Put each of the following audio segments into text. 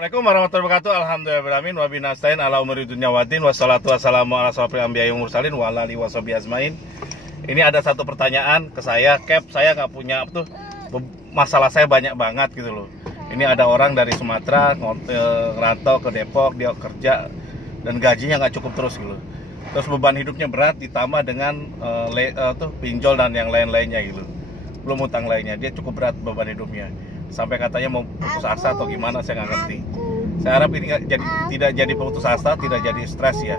Assalamualaikum warahmatullahi wabarakatuh. Alhamdulillahirrahmanirrahim. Wa binastain ala umuri dunya waddin. Wassalatu wassalamu ala asyrofil anbiya'i wal mursalin wa ala alihi washabihi ajmain. Ini ada satu pertanyaan ke saya, Cap. Saya nggak punya masalah saya banyak banget gitu loh. Ini ada orang dari Sumatera ngerantau ke Depok, dia kerja dan gajinya nggak cukup terus gitu. Terus beban hidupnya berat ditambah dengan pinjol dan yang lain-lainnya gitu. Belum utang lainnya, dia cukup berat beban hidupnya. Sampai katanya mau putus asa atau gimana, saya nggak ngerti. Saya harap ini tidak jadi putus asa, tidak jadi stres ya.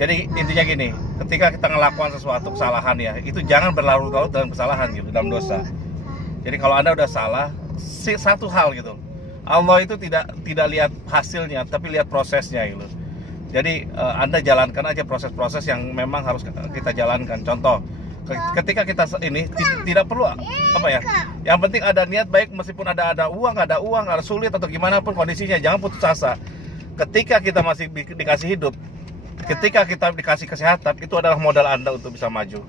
Jadi intinya gini, ketika kita ngelakukan sesuatu kesalahan ya, itu jangan berlarut-larut dalam kesalahan gitu, dalam dosa. Jadi kalau Anda udah salah, satu hal gitu, Allah itu tidak lihat hasilnya, tapi lihat prosesnya gitu. Jadi Anda jalankan aja proses-proses yang memang harus kita jalankan. Contoh, ketika kita ini tidak perlu yang penting ada niat baik, meskipun ada uang, ada sulit atau gimana pun kondisinya, jangan putus asa. Ketika kita masih dikasih hidup, ketika kita dikasih kesehatan, itu adalah modal Anda untuk bisa maju.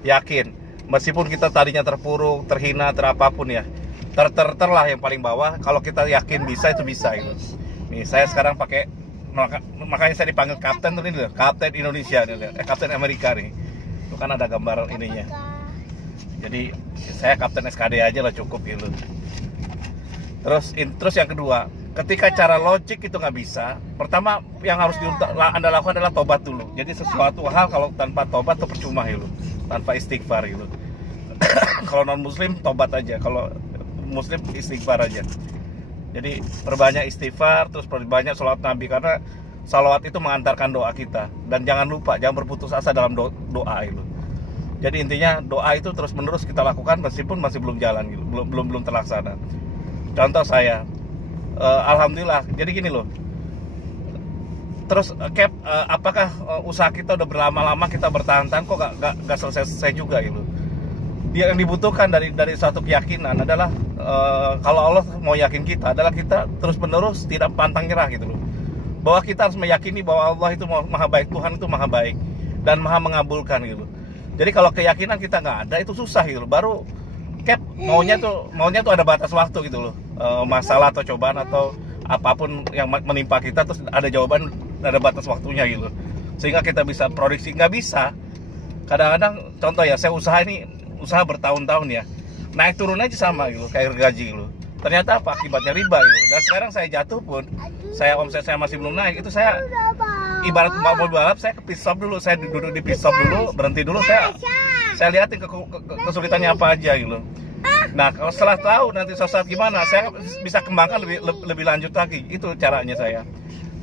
Yakin, meskipun kita tadinya terpuruk, terhina, terapapun ya, terlah yang paling bawah, kalau kita yakin bisa, itu bisa gitu. Nih saya sekarang pakai, makanya saya dipanggil kapten tuh, ini loh, kapten Indonesia nih, kapten Amerika nih. Itu kan ada gambar ininya. Jadi saya kapten SKD aja lah cukup gitu. Terus yang kedua, ketika cara logik itu nggak bisa, pertama yang harus Anda lakukan adalah tobat dulu. Jadi sesuatu hal kalau tanpa tobat itu percuma gitu, tanpa istighfar gitu. Kalau non muslim tobat aja, kalau muslim istighfar aja. Jadi perbanyak istighfar, terus perbanyak sholawat Nabi, karena sholawat itu mengantarkan doa kita. Dan jangan lupa, jangan berputus asa dalam doa itu. Jadi intinya doa itu terus menerus kita lakukan meskipun masih belum jalan gitu, belum terlaksana. Contoh saya, alhamdulillah. Jadi gini loh. Terus Cap, apakah usaha kita udah berlama-lama kita bertahan-tahan kok gak selesai juga gitu. Yang dibutuhkan dari suatu keyakinan adalah kalau Allah mau yakin kita adalah kita terus menerus tidak pantang nyerah gitu loh. Bahwa kita harus meyakini bahwa Allah itu maha baik, Tuhan itu maha baik dan maha mengabulkan gitu. Jadi kalau keyakinan kita nggak ada, itu susah gitu loh. Baru Cap maunya tuh ada batas waktu gitu loh. Masalah atau cobaan atau apapun yang menimpa kita, terus ada jawaban, ada batas waktunya gitu. Sehingga kita bisa produksi. Nggak bisa. Kadang-kadang contoh ya, saya usaha bertahun-tahun ya. Naik turun aja sama gitu, kayak gaji gitu. Ternyata apa? Akibatnya riba gitu. Dan sekarang saya jatuh pun, omset saya masih belum naik, itu saya ibarat mobil balap, saya ke pit stop dulu, saya duduk di pit stop dulu, berhenti dulu, saya lihatin kesulitannya apa aja gitu. Nah, kalau setelah tahu nanti suatu saat gimana, saya bisa kembangkan lebih lanjut lagi. Itu caranya saya.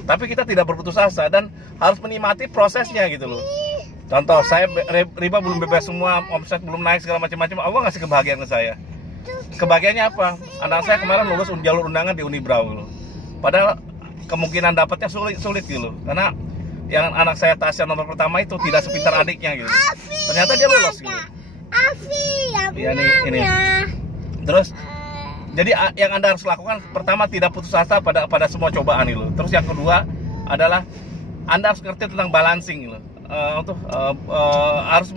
Tapi kita tidak berputus asa dan harus menikmati prosesnya gitu loh. Contoh, saya riba belum bebas semua, omset belum naik segala macam-macam, Allah ngasih kebahagiaan ke saya. Kebahagiaannya apa? Anak saya kemarin lulus jalur undangan di Unibrau gitu. Padahal kemungkinan dapatnya sulit gitu. Karena yang anak saya Tasya nomor pertama itu tidak sepintar adiknya gitu. Ternyata dia lulus gitu. Iya ini. Terus jadi yang Anda harus lakukan, pertama tidak putus asa pada semua cobaan gitu. Terus yang kedua adalah Anda harus ngerti tentang balancing gitu. Harus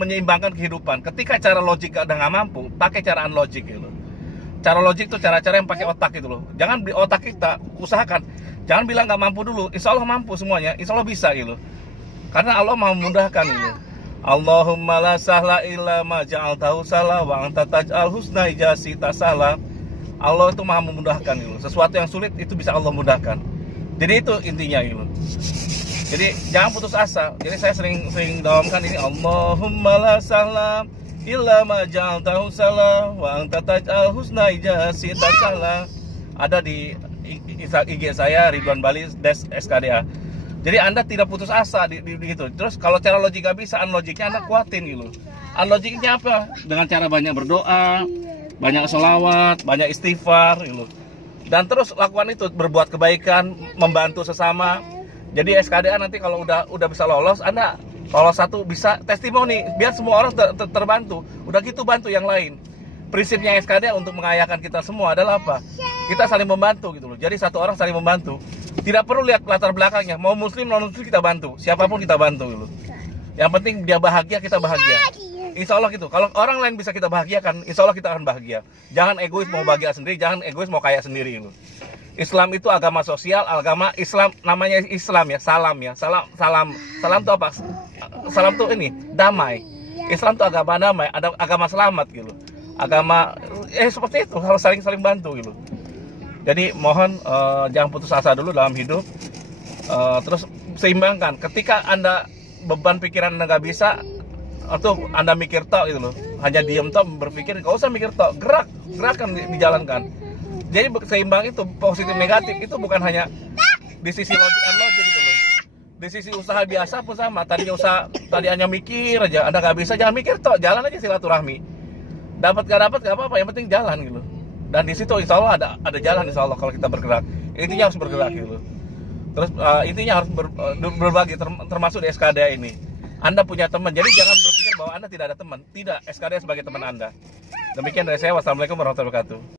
menyeimbangkan kehidupan. Ketika cara logik udah nggak mampu, pakai cara unlogic gitu. Cara logik itu cara-cara yang pakai otak gitu loh. Jangan di otak kita, usahakan jangan bilang nggak mampu dulu. Insya Allah mampu semuanya, insya Allah bisa gitu. Karena Allah mau memudahkan gitu. Allahumma la sahla illa ma ja'altahu sahla wa anta taj'al husna ijazita sahla. Allah itu maha memudahkan gitu. Sesuatu yang sulit itu bisa Allah mudahkan. Jadi itu intinya gitu. Jadi jangan putus asa. Jadi saya sering dalamkan ini, Allahumma la sahla illa ma ja'altahu sahla wa anta taj'al husna ijazita sahla. Ada di IG saya Ridwan Bali SKDA. Jadi Anda tidak putus asa di gitu. Terus kalau cara logik gak bisa, unlogiknya Anda kuatin gitu. Unlogiknya apa? Dengan cara banyak berdoa, banyak sholawat, banyak istighfar gitu. Dan terus lakukan itu, berbuat kebaikan, membantu sesama. Jadi SKDA nanti kalau udah bisa lolos, Anda lolos satu bisa testimoni, biar semua orang terbantu. Udah gitu bantu yang lain. Prinsipnya SKDA untuk mengayakan kita semua adalah apa? Kita saling membantu gitu loh. Jadi satu orang saling membantu. Tidak perlu lihat latar belakangnya. Mau muslim non muslim kita bantu. Siapapun kita bantu gitu. Yang penting dia bahagia, kita bahagia. Insya Allah gitu. Kalau orang lain bisa kita bahagiakan, insya Allah kita akan bahagia. Jangan egois mau bahagia sendiri, jangan egois mau kaya sendiri gitu. Islam itu agama sosial, agama Islam, namanya Islam ya, salam ya. Salam itu apa? Salam itu ini, damai. Islam itu agama damai, ada agama selamat gitu. Agama seperti itu, harus saling bantu gitu. Jadi mohon jangan putus asa dulu dalam hidup. Terus seimbangkan. Ketika Anda beban pikiran Anda nggak bisa, atau Anda mikir tok gitu loh, hanya diem tok berpikir, nggak usah mikir tok, gerakan dijalankan. Jadi seimbang itu, positif negatif itu bukan hanya di sisi logik and logic gitu loh. Di sisi usaha biasa pun sama. Tadi hanya mikir aja, Anda nggak bisa, jangan mikir tok, jalan aja silaturahmi. Dapat gak apa-apa, yang penting jalan gitu. Dan di situ insya Allah ada jalan insya Allah kalau kita bergerak. Intinya harus bergerak gitu. Terus intinya harus berbagi, termasuk di SKD ini. Anda punya teman, jadi jangan berpikir bahwa Anda tidak ada teman. Tidak, SKD sebagai teman Anda. Demikian dari saya, wassalamualaikum warahmatullahi wabarakatuh.